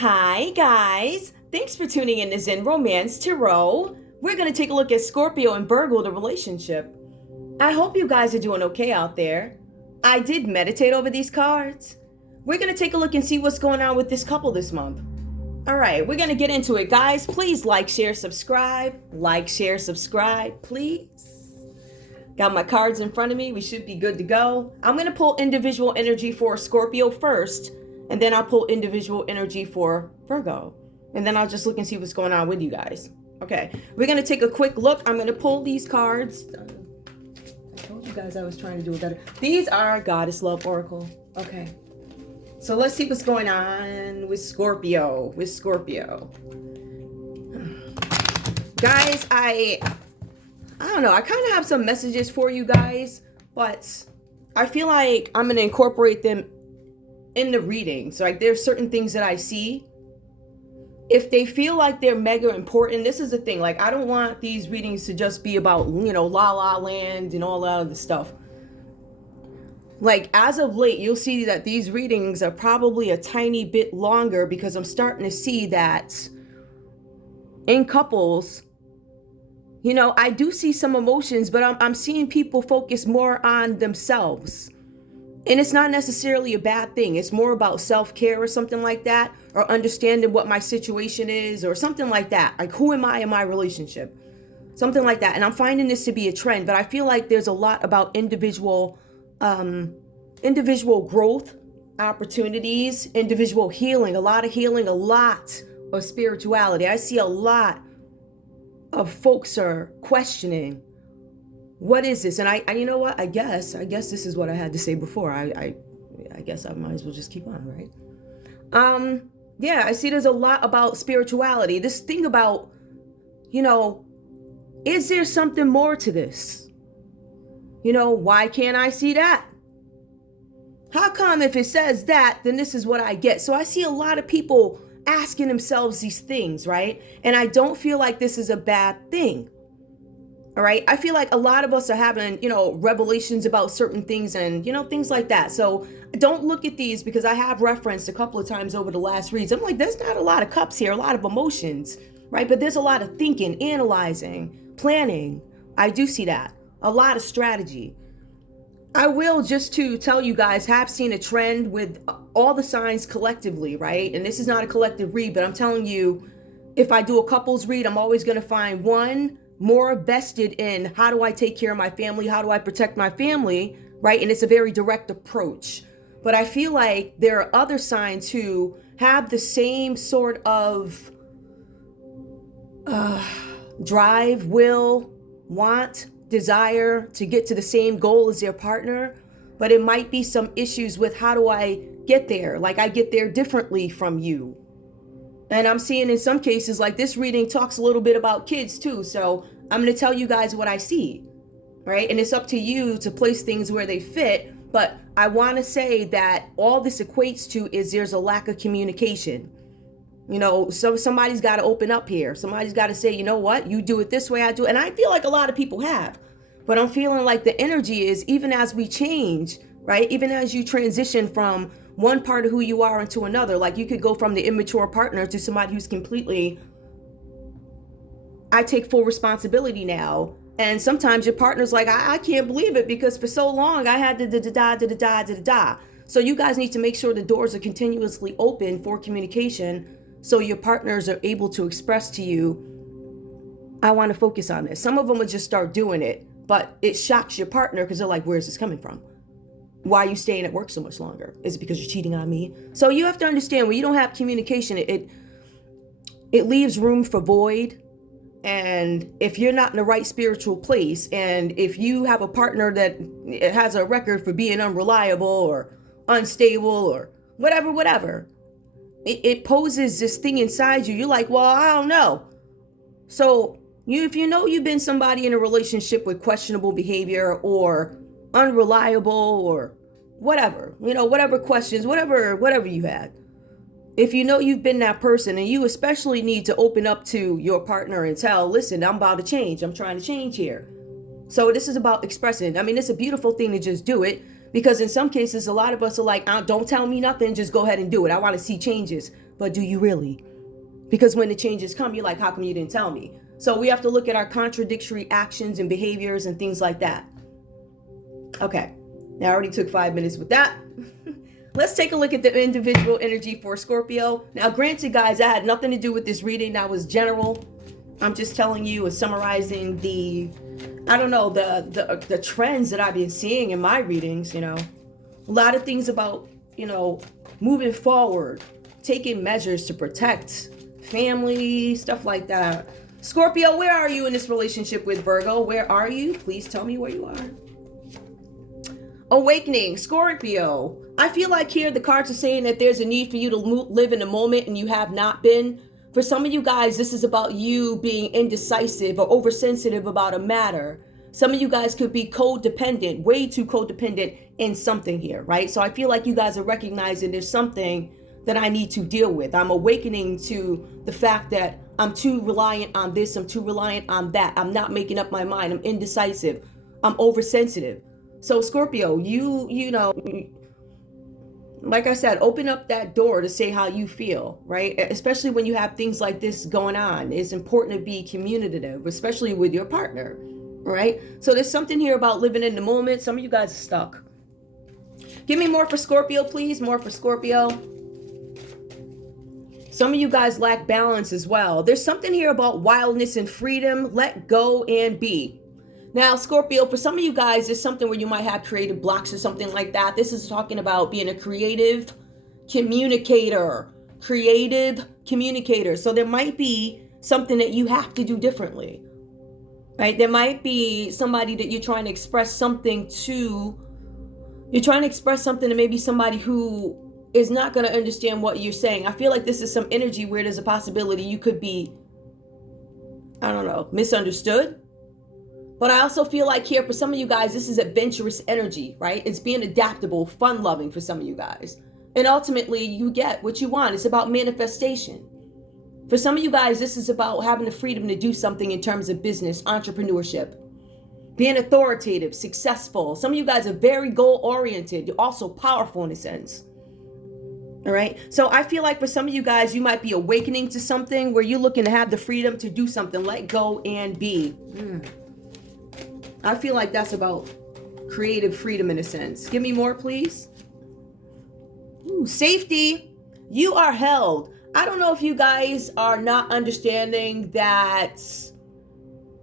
Hi, guys. Thanks for tuning in to Zen Romance Tarot. We're going to take a look at Scorpio and Virgo, the relationship. I hope you guys are doing okay out there. I did meditate over these cards. We're going to take a look and see what's going on with this couple this month. All right, we're going to get into it, guys. Please like, share, subscribe. Like, share, subscribe, please. Got my cards in front of me. We should be good to go. I'm going to pull individual energy for Scorpio first. And then I'll pull individual energy for Virgo. And then I'll just look and see what's going on with you guys. Okay, we're going to take a quick look. I'm going to pull these cards. I told you guys I was trying to do it better. These are Goddess Love Oracle. Okay. So let's see what's going on with Scorpio. Guys, I don't know. I kind of have some messages for you guys. But I feel like I'm going to incorporate them in the reading. So like there's certain things that I see. If they feel like they're mega important, this is the thing. Like I don't want these readings to just be about, la la land and all that other stuff. Like as of late, you'll see that these readings are probably a tiny bit longer because I'm starting to see that in couples, I do see some emotions, but I'm seeing people focus more on themselves. And it's not necessarily a bad thing. It's more about self-care or something like that, or understanding what my situation is or something like that. Like, who am I in my relationship? Something like that. And I'm finding this to be a trend, but I feel like there's a lot about individual growth, opportunities, individual healing, a lot of spirituality. I see a lot of folks are questioning, what is this? And I you know what? I guess this is what I had to say before. I guess I might as well just keep on, right? Yeah, I see there's a lot about spirituality. This thing about, is there something more to this? Why can't I see that? How come if it says that, then this is what I get? So I see a lot of people asking themselves these things, right? And I don't feel like this is a bad thing. All right. I feel like a lot of us are having, revelations about certain things and, things like that. So don't look at these because I have referenced a couple of times over the last reads. I'm like, there's not a lot of cups here, a lot of emotions, right? But there's a lot of thinking, analyzing, planning. I do see that. A lot of strategy. I will, just to tell you guys, have seen a trend with all the signs collectively, right? And this is not a collective read, but I'm telling you, if I do a couples read, I'm always going to find one more vested in how do I take care of my family? How do I protect my family? Right? And it's a very direct approach. But I feel like there are other signs who have the same sort of drive, will, want, desire to get to the same goal as their partner. But it might be some issues with how do I get there? Like I get there differently from you. And I'm seeing in some cases, like this reading talks a little bit about kids too. So I'm going to tell you guys what I see, right? And it's up to you to place things where they fit. But I want to say that all this equates to is there's a lack of communication. So somebody's got to open up here. Somebody's got to say, you know what? You do it this way, I do it. And I feel like a lot of people have. But I'm feeling like the energy is even as we change, right? Even as you transition from one part of who you are into another, like you could go from the immature partner to somebody who's completely, I take full responsibility now. And sometimes your partner's like, I can't believe it because for so long I had da-da-da. So you guys need to make sure the doors are continuously open for communication so your partners are able to express to you, I want to focus on this. Some of them would just start doing it, but it shocks your partner because they're like, where's this coming from? Why are you staying at work so much longer? Is it because you're cheating on me? So you have to understand when you don't have communication, it leaves room for void. And if you're not in the right spiritual place, and if you have a partner that has a record for being unreliable or unstable or whatever, it poses this thing inside you. You're like, well, I don't know. So if you've been somebody in a relationship with questionable behavior or unreliable or whatever, whatever questions, whatever you had. If you've been that person and you especially need to open up to your partner and tell, listen, I'm about to change. I'm trying to change here. So this is about expressing. I mean, it's a beautiful thing to just do it because in some cases, a lot of us are like, don't tell me nothing. Just go ahead and do it. I want to see changes. But do you really? Because when the changes come, you're like, how come you didn't tell me? So we have to look at our contradictory actions and behaviors and things like that. Okay, now I already took 5 minutes with that. Let's take a look at the individual energy for Scorpio. Now, granted, guys, that had nothing to do with this reading. That was general. I'm just telling you and summarizing the, I don't know, the trends that I've been seeing in my readings, you know. A lot of things about, you know, moving forward, taking measures to protect family, stuff like that. Scorpio, where are you in this relationship with Virgo? Where are you? Please tell me where you are. Awakening, Scorpio. I feel like here the cards are saying that there's a need for you to live in the moment and you have not been. For some of you guys, this is about you being indecisive or oversensitive about a matter. Some of you guys could be codependent, way too codependent in something here, right? So I feel like you guys are recognizing there's something that I need to deal with. I'm awakening to the fact that I'm too reliant on this, I'm too reliant on that. I'm not making up my mind. I'm indecisive. I'm oversensitive. So Scorpio, you know, like I said, open up that door to say how you feel, right? Especially when you have things like this going on. It's important to be communicative, especially with your partner, right? So there's something here about living in the moment. Some of you guys are stuck. Give me more for Scorpio, please. More for Scorpio. Some of you guys lack balance as well. There's something here about wildness and freedom. Let go and be. Now, Scorpio, for some of you guys, there's something where you might have creative blocks or something like that. This is talking about being a creative communicator. Creative communicator. So there might be something that you have to do differently, right? There might be somebody that you're trying to express something to. You're trying to express something to maybe somebody who is not going to understand what you're saying. I feel like this is some energy where there's a possibility you could be, I don't know, misunderstood. But I also feel like here for some of you guys, this is adventurous energy, right? It's being adaptable, fun-loving for some of you guys. And ultimately, you get what you want. It's about manifestation. For some of you guys, this is about having the freedom to do something in terms of business, entrepreneurship, being authoritative, successful. Some of you guys are very goal-oriented. You're also powerful in a sense. All right. So I feel like for some of you guys, you might be awakening to something where you're looking to have the freedom to do something, let go and be. I feel like that's about creative freedom in a sense. Give me more, please. Ooh, safety. You are held. I don't know if you guys are not understanding that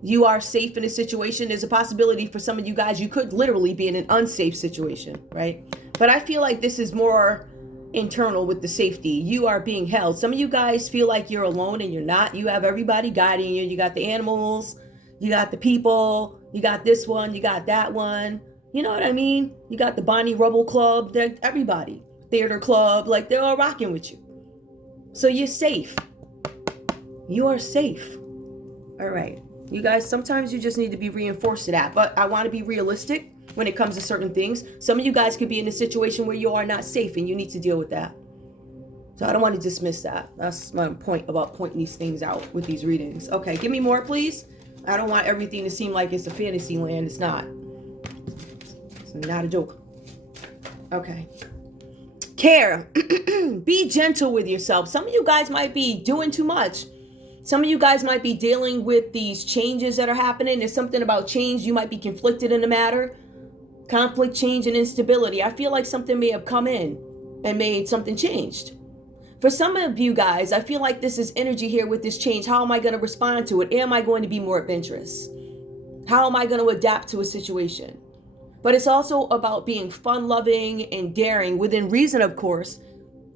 you are safe in a situation. There's a possibility for some of you guys, you could literally be in an unsafe situation, right? But I feel like this is more internal with the safety. You are being held. Some of you guys feel like you're alone and you're not. You have everybody guiding you. You got the animals, you got the people, you got this one, you got that one. You know what I mean? You got the Bonnie Rubble Club, they're everybody. Theater club, like they're all rocking with you. So you're safe. You are safe. All right. You guys, sometimes you just need to be reinforced to that. But I want to be realistic when it comes to certain things. Some of you guys could be in a situation where you are not safe and you need to deal with that. So I don't want to dismiss that. That's my point about pointing these things out with these readings. Okay, give me more, please. I don't want everything to seem like it's a fantasy land. It's not. It's not a joke. Okay. Care. Be gentle with yourself. Some of you guys might be doing too much. Some of you guys might be dealing with these changes that are happening. There's something about change. You might be conflicted in the matter. Conflict, change, and instability. I feel like something may have come in and made something changed. For some of you guys, I feel like this is energy here with this change. How am I going to respond to it? Am I going to be more adventurous? How am I going to adapt to a situation? But it's also about being fun-loving and daring, within reason, of course,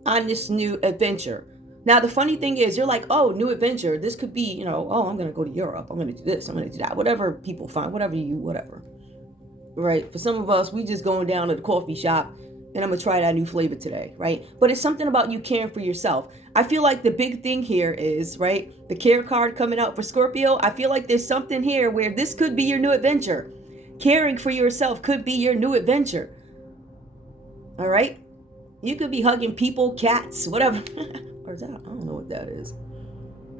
on this new adventure. Now, the funny thing is, you're like, oh, new adventure. This could be, you know, oh, I'm going to go to Europe. I'm going to do this. I'm going to do that. Whatever people find, whatever. Right? For some of us, we just going down to the coffee shop and I'm going to try that new flavor today, right? But it's something about you caring for yourself. I feel like the big thing here is, right, the care card coming out for Scorpio. I feel like there's something here where this could be your new adventure. Caring for yourself could be your new adventure. All right? You could be hugging people, cats, whatever. Or is that? I don't know what that is.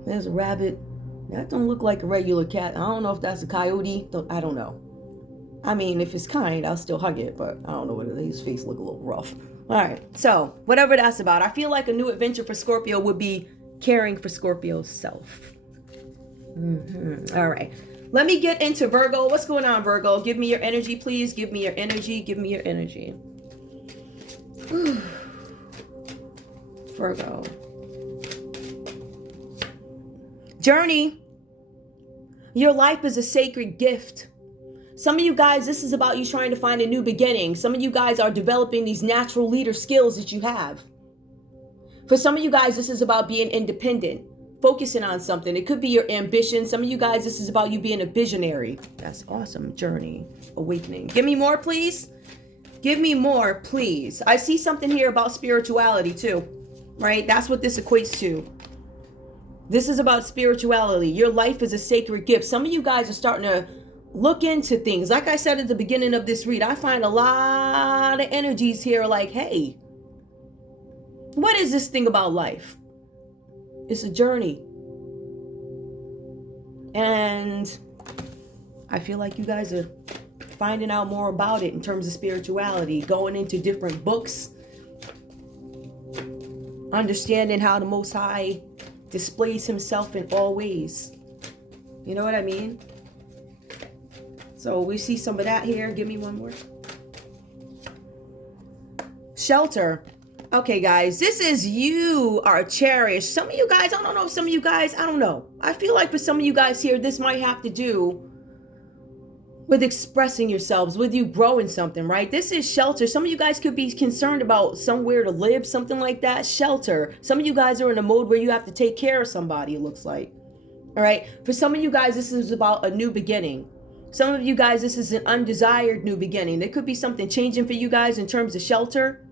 There's a rabbit. That don't look like a regular cat. I don't know if that's a coyote. I don't know. I mean, if it's kind, I'll still hug it, but I don't know what it is. His face look a little rough. All right, so whatever that's about, I feel like a new adventure for Scorpio would be caring for Scorpio's self. All right, let me get into Virgo. What's going on, Virgo? Give me your energy, please. Give me your energy. Give me your energy. Virgo. Journey. Your life is a sacred gift. Some of you guys, this is about you trying to find a new beginning. Some of you guys are developing these natural leader skills that you have. For some of you guys, this is about being independent, focusing on something. It could be your ambition. Some of you guys, this is about you being a visionary. That's awesome. Journey, awakening. Give me more, please. Give me more, please. I see something here about spirituality too, right? That's what this equates to. This is about spirituality. Your life is a sacred gift. Some of you guys are starting to look into things. Like I said at the beginning of this read, I find a lot of energies here like, hey, what is this thing about life? It's a journey. And I feel like you guys are finding out more about it in terms of spirituality, going into different books, understanding how the Most High displays himself in all ways. You know what I mean? So we see some of that here. Give me one more. Shelter. Okay, guys, this is you are cherished. Some of you guys, I don't know. Some of you guys, I don't know. I feel like for some of you guys here, this might have to do with expressing yourselves, with you growing something, right? This is shelter. Some of you guys could be concerned about somewhere to live, something like that. Shelter. Some of you guys are in a mode where you have to take care of somebody, it looks like. All right. For some of you guys, this is about a new beginning. Some of you guys, this is an undesired new beginning. There could be something changing for you guys in terms of shelter.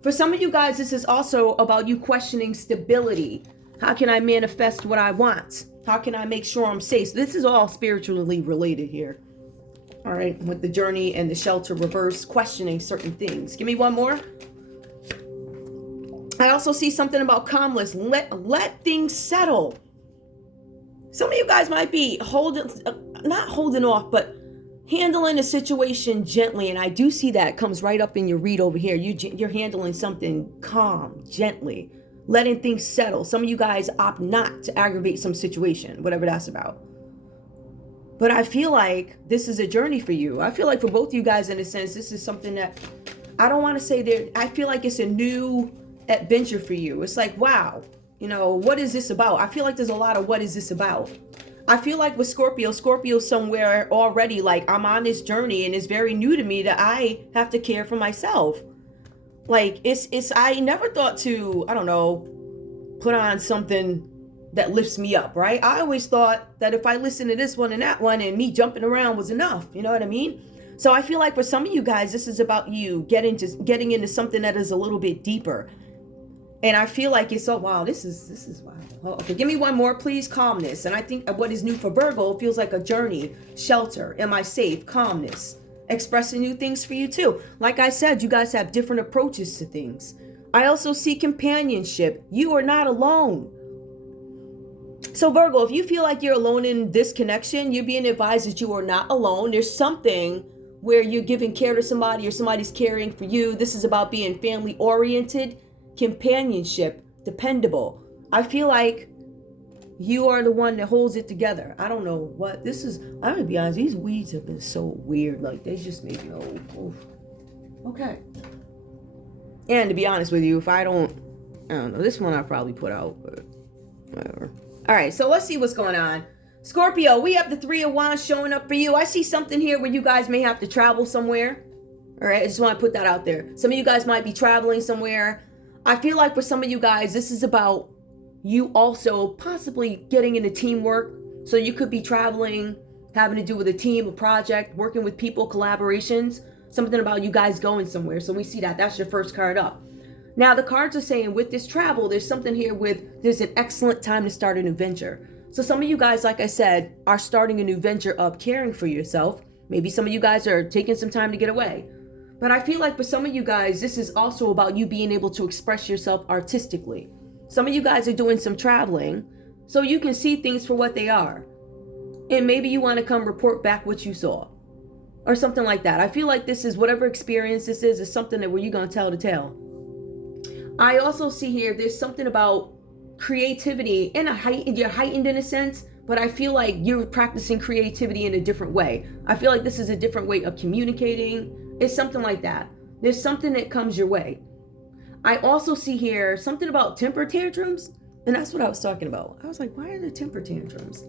For some of you guys, this is also about you questioning stability. How can I manifest what I want? How can I make sure I'm safe? So this is all spiritually related here. All right, with the journey and the shelter reverse, questioning certain things. Give me one more. I also see something about calmness. Let things settle. Some of you guys might be not holding off, but handling a situation gently. And I do see that comes right up in your read over here. You're handling something calm, gently, letting things settle. Some of you guys opt not to aggravate some situation, whatever that's about. But I feel like this is a journey for you. I feel like for both of you guys, in a sense, this is something that I don't want to say that. I feel like it's a new adventure for you. It's like, wow, you know, what is this about? I feel like there's a lot of what is this about? I feel like with Scorpio's somewhere already, like I'm on this journey and it's very new to me that I have to care for myself. Like I never thought to, I don't know, put on something that lifts me up, right? I always thought that if I listen to this one and that one and me jumping around was enough. You know what I mean? So I feel like for some of you guys, this is about you getting into something that is a little bit deeper. And I feel like it's, oh, wow, this is wow. Oh, okay, give me one more, please. Calmness. And I think what is new for Virgo feels like a journey. Shelter. Am I safe? Calmness. Expressing new things for you too. Like I said, you guys have different approaches to things. I also see companionship. You are not alone. So Virgo, if you feel like you're alone in this connection, you're being advised that you are not alone. There's something where you're giving care to somebody or somebody's caring for you. This is about being family oriented, companionship, dependable. I feel like you are the one that holds it together. I don't know what this is. I'm gonna be honest, these weeds have been so weird. Like they just make me go, oof. Okay. And to be honest with you, if I don't know, this one I'll probably put out, but whatever. All right, so let's see what's going on. Scorpio, we have the Three of Wands showing up for you. I see something here where you guys may have to travel somewhere. All right, I just want to put that out there. Some of you guys might be traveling somewhere. I feel like for some of you guys, this is about you also possibly getting into teamwork. So you could be traveling, having to do with a team, a project, working with people, collaborations, something about you guys going somewhere. So we see that. That's your first card up. Now, the cards are saying with this travel, there's something here with, there's an excellent time to start a new venture. So some of you guys, like I said, are starting a new venture of caring for yourself. Maybe some of you guys are taking some time to get away. But I feel like for some of you guys, this is also about you being able to express yourself artistically. Some of you guys are doing some traveling so you can see things for what they are. And maybe you want to come report back what you saw. or something like that. I feel like this is whatever experience this is something that where you're going to tell the tale. I also see here, there's something about creativity in a you're heightened in a sense, but I feel like you're practicing creativity in a different way. I feel like this is a different way of communicating. It's something like that. There's something that comes your way. I also see here something about temper tantrums, and that's what I was talking about. I was like, why are there temper tantrums?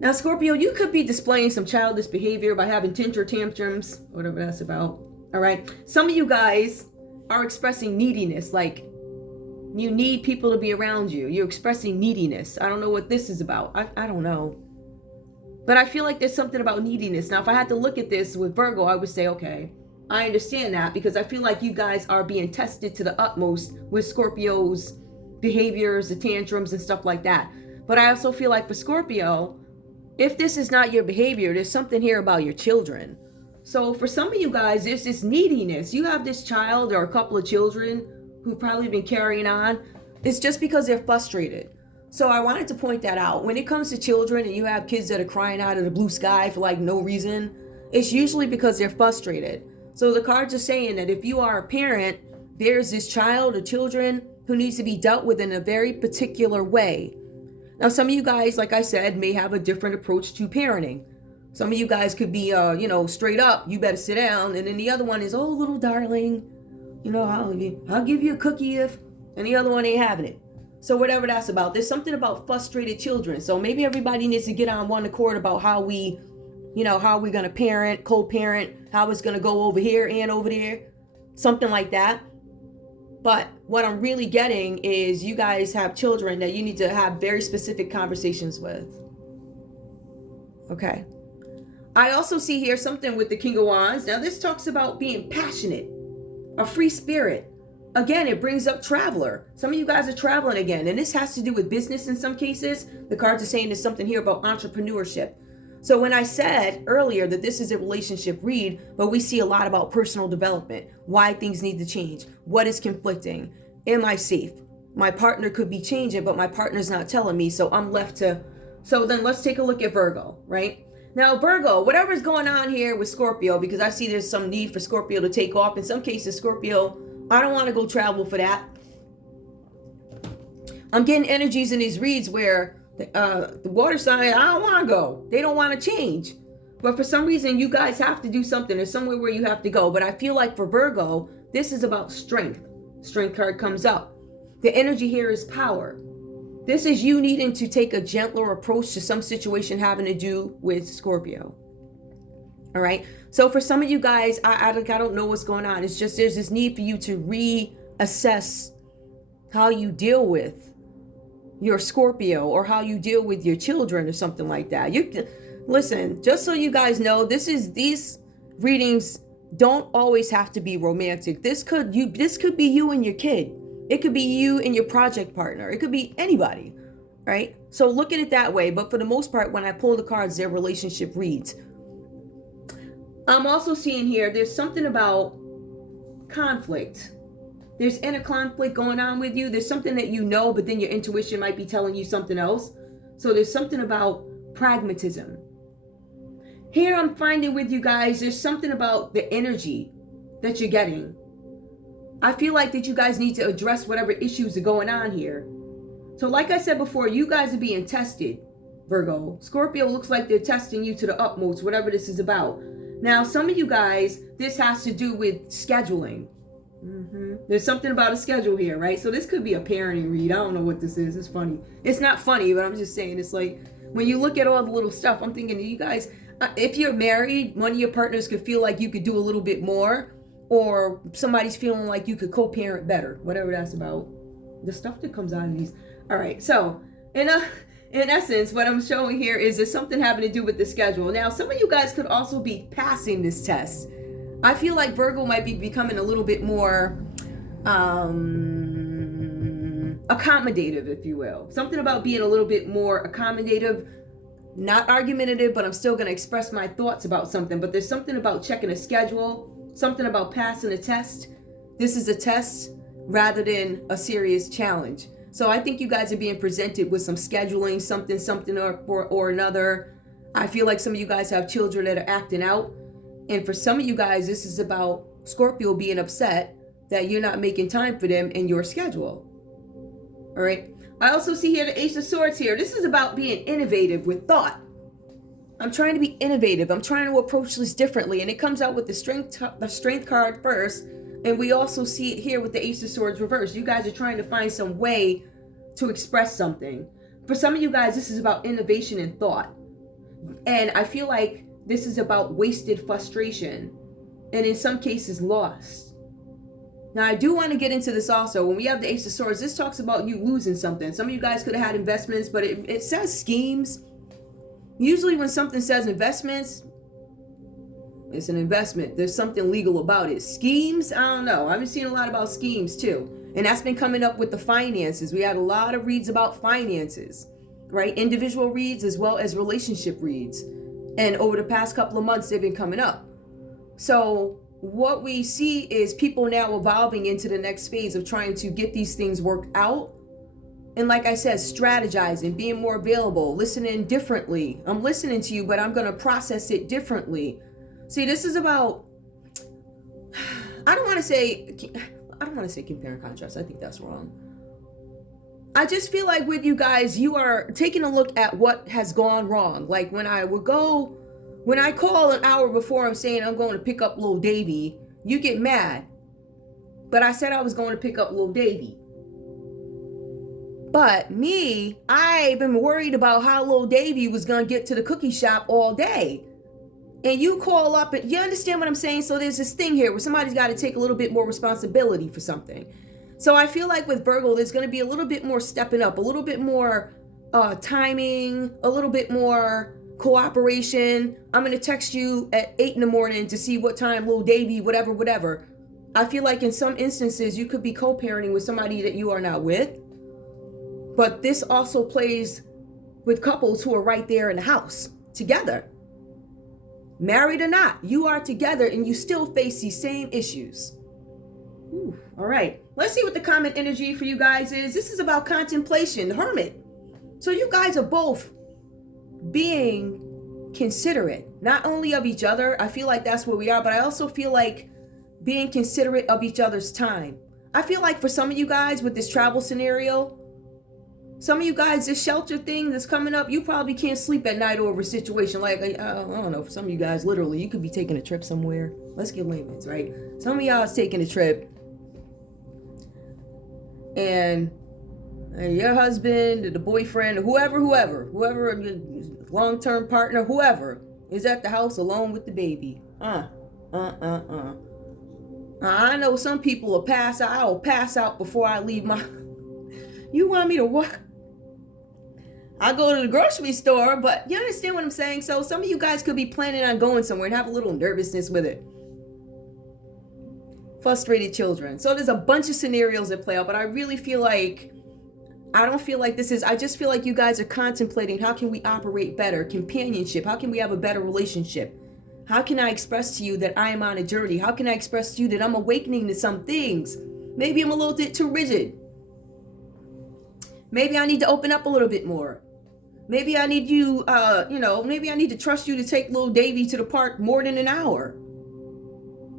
Now, Scorpio, you could be displaying some childish behavior by having temper tantrums, whatever that's about. All right. Some of you guys are expressing neediness, like you need people to be around you. You're expressing neediness. I don't know what this is about. I don't know. But I feel like there's something about neediness. Now, if I had to look at this with Virgo, I would say, okay, I understand that, because I feel like you guys are being tested to the utmost with Scorpio's behaviors, the tantrums and stuff like that. But I also feel like for Scorpio, if this is not your behavior, there's something here about your children. So for some of you guys, there's this neediness. You have this child or a couple of children who've probably been carrying on. It's just because they're frustrated. So I wanted to point that out. When it comes to children and you have kids that are crying out of the blue sky for like no reason, it's usually because they're frustrated. So the cards are saying that if you are a parent, there's this child or children who needs to be dealt with in a very particular way. Now, some of you guys, like I said, may have a different approach to parenting. Some of you guys could be, straight up, you better sit down. And then the other one is, oh, little darling, I'll give you a cookie if, and the other one ain't having it. So whatever that's about, there's something about frustrated children. So maybe everybody needs to get on one accord about how we're going to parent, co-parent, how it's going to go over here and over there, something like that. But what I'm really getting is you guys have children that you need to have very specific conversations with. Okay. I also see here something with the King of Wands. Now this talks about being passionate, a free spirit. Again, it brings up traveler. Some of you guys are traveling again, and this has to do with business in some cases. The cards are saying there's something here about entrepreneurship. So when I said earlier that this is a relationship read, but we see a lot about personal development, why things need to change, what is conflicting, am I safe? My partner could be changing, but my partner's not telling me, so I'm left to... So then let's take a look at Virgo, right? Now, Virgo, whatever's going on here with Scorpio, because I see there's some need for Scorpio to take off. In some cases, Scorpio, I don't want to go travel for that. I'm getting energies in these reads where the water sign, I don't want to go. They don't want to change. But for some reason, you guys have to do something. There's somewhere where you have to go. But I feel like for Virgo, this is about strength. Strength card comes up. The energy here is power. This is you needing to take a gentler approach to some situation having to do with Scorpio. All right. So for some of you guys, I don't know what's going on. It's just there's this need for you to reassess how you deal with your Scorpio or how you deal with your children or something like that. Listen, just so you guys know, these readings don't always have to be romantic. This could be you and your kid. It could be you and your project partner. It could be anybody, right? So look at it that way. But for the most part, when I pull the cards, they're relationship reads. I'm also seeing here, there's something about conflict. There's inner conflict going on with you. There's something that you know, but then your intuition might be telling you something else. So there's something about pragmatism. Here I'm finding with you guys, there's something about the energy that you're getting. I feel like that you guys need to address whatever issues are going on here. So like I said before, you guys are being tested, Virgo. Scorpio looks like they're testing you to the utmost, whatever this is about. Now, some of you guys, this has to do with scheduling. There's something about a schedule here, right? So this could be a parenting read. I don't know what this is. It's funny. It's not funny, but I'm just saying, it's like when you look at all the little stuff, I'm thinking you guys, if you're married, one of your partners could feel like you could do a little bit more, or somebody's feeling like you could co-parent better, whatever that's about. The stuff that comes out of these. All right. So in essence, what I'm showing here is there's something having to do with the schedule. Now, some of you guys could also be passing this test. I feel like Virgo might be becoming a little bit more accommodative, if you will. Something about being a little bit more accommodative, not argumentative, but I'm still going to express my thoughts about something. But there's something about checking a schedule, something about passing a test. This is a test rather than a serious challenge. So I think you guys are being presented with some scheduling, something or another. I feel like some of you guys have children that are acting out. And for some of you guys, this is about Scorpio being upset that you're not making time for them in your schedule. All right. I also see here the Ace of Swords here. This is about being innovative with thought. I'm trying to be innovative. I'm trying to approach this differently. And it comes out with the strength card first. And we also see it here with the Ace of Swords reversed. You guys are trying to find some way to express something. For some of you guys, this is about innovation and thought. And I feel like this is about wasted frustration. And in some cases, lost. Now, I do want to get into this also. When we have the Ace of Swords, this talks about you losing something. Some of you guys could have had investments, but it says schemes. Usually when something says investments, it's an investment. There's something legal about it. Schemes, I don't know. I've been seeing a lot about schemes too. And that's been coming up with the finances. We had a lot of reads about finances, right? Individual reads as well as relationship reads. And over the past couple of months, they've been coming up. So what we see is people now evolving into the next phase of trying to get these things worked out. And like I said, strategizing, being more available, listening differently. I'm listening to you, but I'm going to process it differently. See, this is about, I don't want to say compare and contrast. I think that's wrong. I just feel like with you guys, you are taking a look at what has gone wrong. Like when I call an hour before I'm saying I'm going to pick up little Davy, you get mad. But I said I was going to pick up little Davy. But me, I've been worried about how little Davy was going to get to the cookie shop all day. And you call up and you understand what I'm saying? So there's this thing here where somebody's got to take a little bit more responsibility for something. So I feel like with Virgo, there's going to be a little bit more stepping up, a little bit more timing, a little bit more cooperation. I'm going to text you at 8 in the morning to see what time little Davy, whatever. I feel like in some instances, you could be co-parenting with somebody that you are not with. But this also plays with couples who are right there in the house together. Married or not, you are together and you still face these same issues. Ooh, all right, let's see what the common energy for you guys is. This is about contemplation, the Hermit. So you guys are both being considerate, not only of each other. I feel like that's where we are, but I also feel like being considerate of each other's time. I feel like for some of you guys with this travel scenario, some of you guys, this shelter thing that's coming up, you probably can't sleep at night over a situation. Like, I don't know, for some of you guys, literally, you could be taking a trip somewhere. Let's get layman's, right? Some of y'all is taking a trip and your husband or the boyfriend or whoever, long-term partner, whoever is at the house alone with the baby. I know some people will pass out. I will pass out before I leave my... You want me to what? I'll go to the grocery store, but you understand what I'm saying? So some of you guys could be planning on going somewhere and have a little nervousness with it. Frustrated children. So there's a bunch of scenarios that play out, but I really feel like, I just feel like you guys are contemplating, how can we operate better? Companionship. How can we have a better relationship? How can I express to you that I am on a journey? How can I express to you that I'm awakening to some things? Maybe I'm a little bit too rigid. Maybe I need to open up a little bit more. Maybe I need you, maybe I need to trust you to take little Davy to the park more than an hour.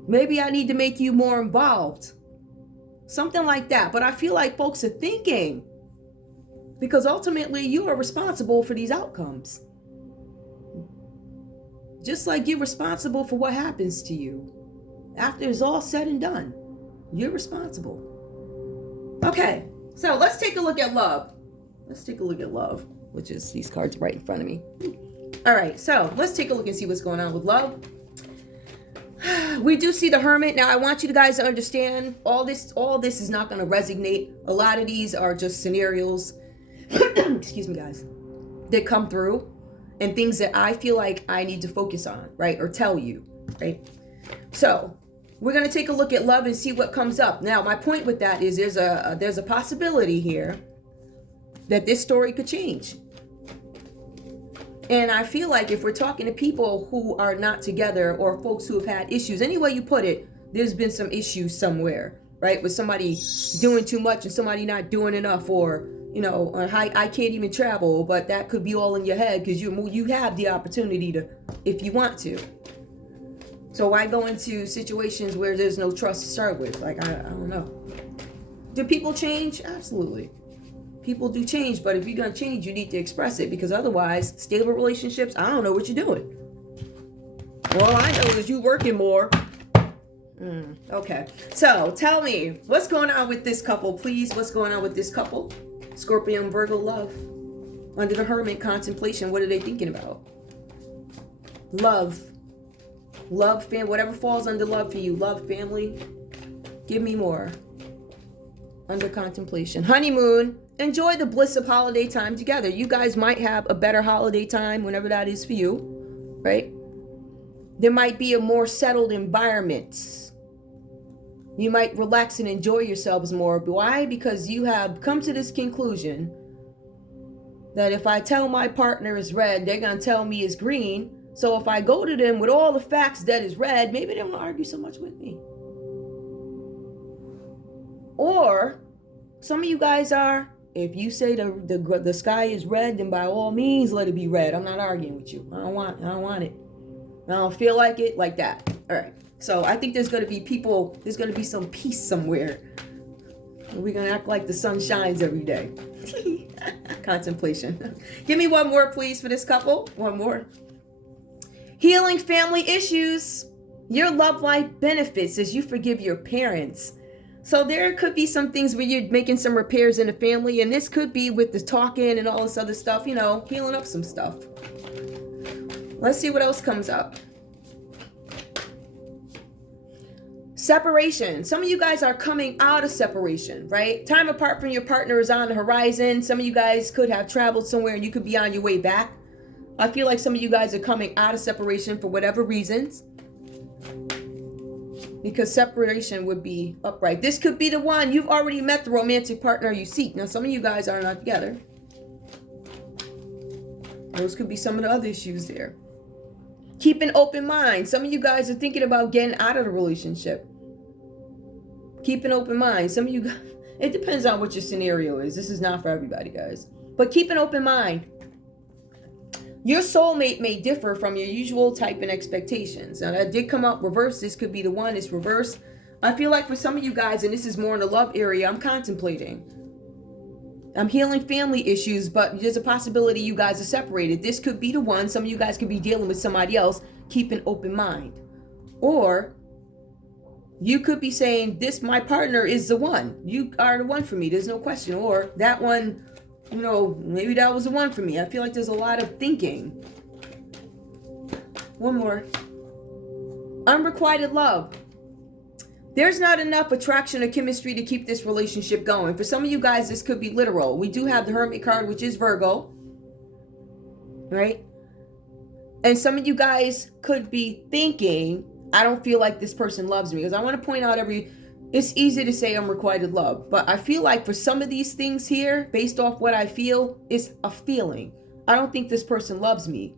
Maybe I need to make you more involved. Something like that. But I feel like folks are thinking, because ultimately you are responsible for these outcomes. Just like you're responsible for what happens to you. After it's all said and done, you're responsible. Okay, so let's take a look at love. Which is these cards right in front of me. All right, so let's take a look and see what's going on with love. We do see the Hermit. Now, I want you guys to understand all this is not going to resonate. A lot of these are just scenarios, excuse me, guys, that come through and things that I feel like I need to focus on, right? Or tell you, right? So we're going to take a look at love and see what comes up. Now, my point with that is there's a possibility here that this story could change. And I feel like if we're talking to people who are not together or folks who have had issues, any way you put it, there's been some issues somewhere, right? With somebody doing too much and somebody not doing enough, or, I can't even travel, but that could be all in your head because you have the opportunity to, if you want to. So why go into situations where there's no trust to start with? Like, I don't know. Do people change? Absolutely. People do change, but if you're going to change, you need to express it, because otherwise, stable relationships, I don't know what you're doing. All I know is you working more. Okay. So tell me, what's going on with this couple, please? What's going on with this couple? Scorpio and Virgo love. Under the Hermit, contemplation. What are they thinking about? Love. Love, family, whatever falls under love for you. Love, family. Give me more. Under contemplation. Honeymoon. Enjoy the bliss of holiday time together. You guys might have a better holiday time, whenever that is for you, right? There might be a more settled environment. You might relax and enjoy yourselves more. Why? Because you have come to this conclusion that if I tell my partner is red, they're going to tell me is green. So if I go to them with all the facts that is red, maybe they won't argue so much with me. Or some of you guys are, if you say the sky is red, then by all means let it be red. I'm not arguing with you. I don't want it. I don't feel like it, like that. All right. So I think there's going to be people, there's going to be some peace somewhere. We're going to act like the sun shines every day. Contemplation. Give me one more, please, for this couple. One more. Healing family issues. Your love life benefits as you forgive your parents. So there could be some things where you're making some repairs in the family, and this could be with the talking and all this other stuff, you know, healing up some stuff. Let's see what else comes up. Separation. Some of you guys are coming out of separation, right? Time apart from your partner is on the horizon. Some of you guys could have traveled somewhere and you could be on your way back. I feel like some of you guys are coming out of separation for whatever reasons, because separation would be upright. This could be the one. You've already met the romantic partner you seek. Now, some of you guys are not together. Those could be some of the other issues there. Keep an open mind. Some of you guys are thinking about getting out of the relationship. Keep an open mind. Some of you guys, it depends on what your scenario is. This is not for everybody, guys. But keep an open mind. Your soulmate may differ from your usual type and expectations. Now, that did come up reverse. This could be the one. It's reversed. I feel like for some of you guys, and this is more in the love area, I'm contemplating. I'm healing family issues, but there's a possibility you guys are separated. This could be the one. Some of you guys could be dealing with somebody else. Keep an open mind. Or you could be saying, this, my partner is the one. You are the one for me. There's no question. Or that one, you know, maybe that was the one for me. I feel like there's a lot of thinking. One more. Unrequited love. There's not enough attraction or chemistry to keep this relationship going. For some of you guys, this could be literal. We do have the Hermit card, which is Virgo. Right? And some of you guys could be thinking, I don't feel like this person loves me. Because I want to point out it's easy to say unrequited love. But I feel like for some of these things here, based off what I feel, it's a feeling. I don't think this person loves me.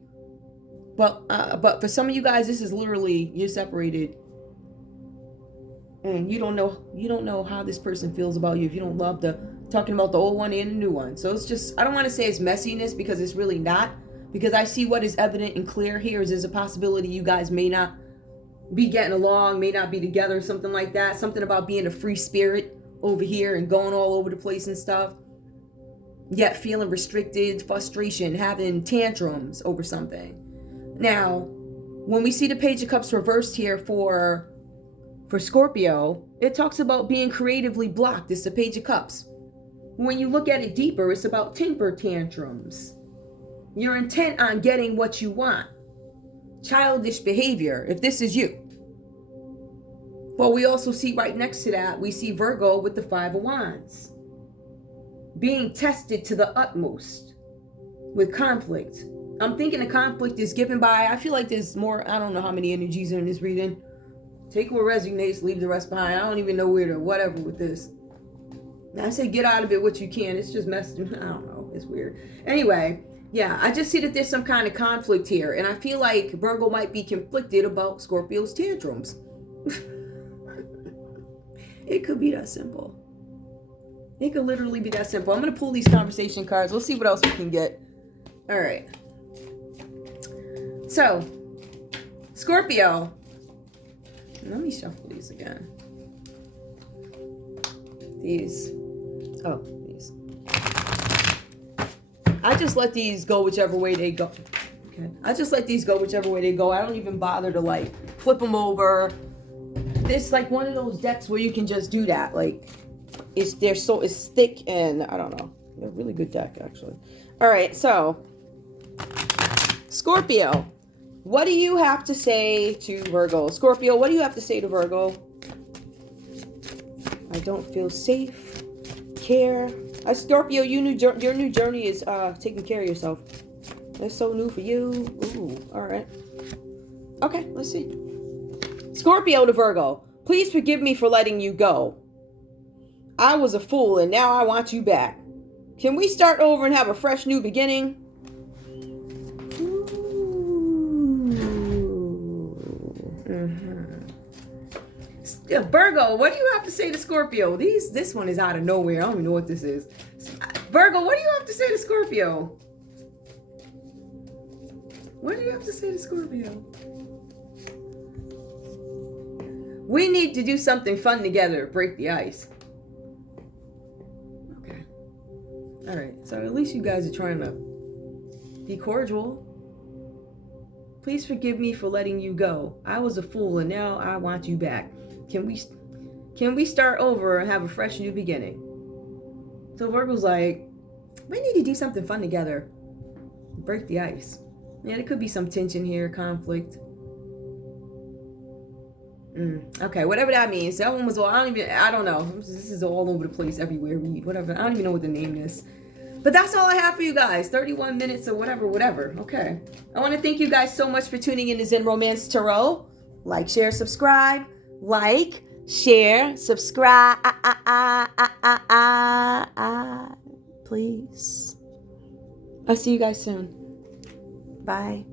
But for some of you guys, this is literally, you're separated. And you don't know how this person feels about you if you don't love talking about the old one and the new one. So it's just, I don't want to say it's messiness, because it's really not. Because I see what is evident and clear here is there's a possibility you guys may not be getting along, may not be together, something like that. Something about being a free spirit over here and going all over the place and stuff. Yet feeling restricted, frustration, having tantrums over something. Now, when we see the Page of Cups reversed here for Scorpio, it talks about being creatively blocked. It's the Page of Cups. When you look at it deeper, it's about temper tantrums. You're intent on getting what you want. Childish behavior, if this is you. But we also see right next to that, we see Virgo with the Five of Wands. Being tested to the utmost with conflict. I'm thinking the conflict is given by, I feel like there's more, I don't know how many energies are in this reading. Take what resonates, leave the rest behind. I don't even know where to, whatever with this. I say get out of it what you can. It's just messed, I don't know. It's weird. Anyway, yeah, I just see that there's some kind of conflict here. And I feel like Virgo might be conflicted about Scorpio's tantrums. It could be that simple. It could literally be that simple. I'm going to pull these conversation cards. We'll see what else we can get. All right. So, Scorpio. Let me shuffle these again. These. Oh, these. I just let these go whichever way they go. Okay. I just let these go whichever way they go. I don't even bother to like flip them over. This like one of those decks where you can just do that. Like it's thick and I don't know. They're a really good deck actually. All right, so Scorpio, what do you have to say to Virgo? Scorpio, what do you have to say to Virgo? I don't feel safe. Care. Scorpio, your new journey is taking care of yourself. That's so new for you. Ooh, all right. Okay, let's see. Scorpio to Virgo, please forgive me for letting you go. I was a fool and now I want you back. Can we start over and have a fresh new beginning? Virgo, what do you have to say to Scorpio? This one is out of nowhere. I don't even know what this is. Virgo, what do you have to say to Scorpio? What do you have to say to Scorpio? We need to do something fun together. Break the ice. Okay. All right. So at least you guys are trying to be cordial. Please forgive me for letting you go. I was a fool and now I want you back. Can we start over and have a fresh new beginning? So Virgo's like, we need to do something fun together. Break the ice. Yeah, there could be some tension here, conflict. Okay, whatever that means. That one was all, I don't know. This is all over the place, everywhere. Whatever. I don't even know what the name is. But that's all I have for you guys. 31 minutes or whatever. Okay. I want to thank you guys so much for tuning in to Zen Romance Tarot. Like, share, subscribe. Like, share, subscribe. Please. I'll see you guys soon. Bye.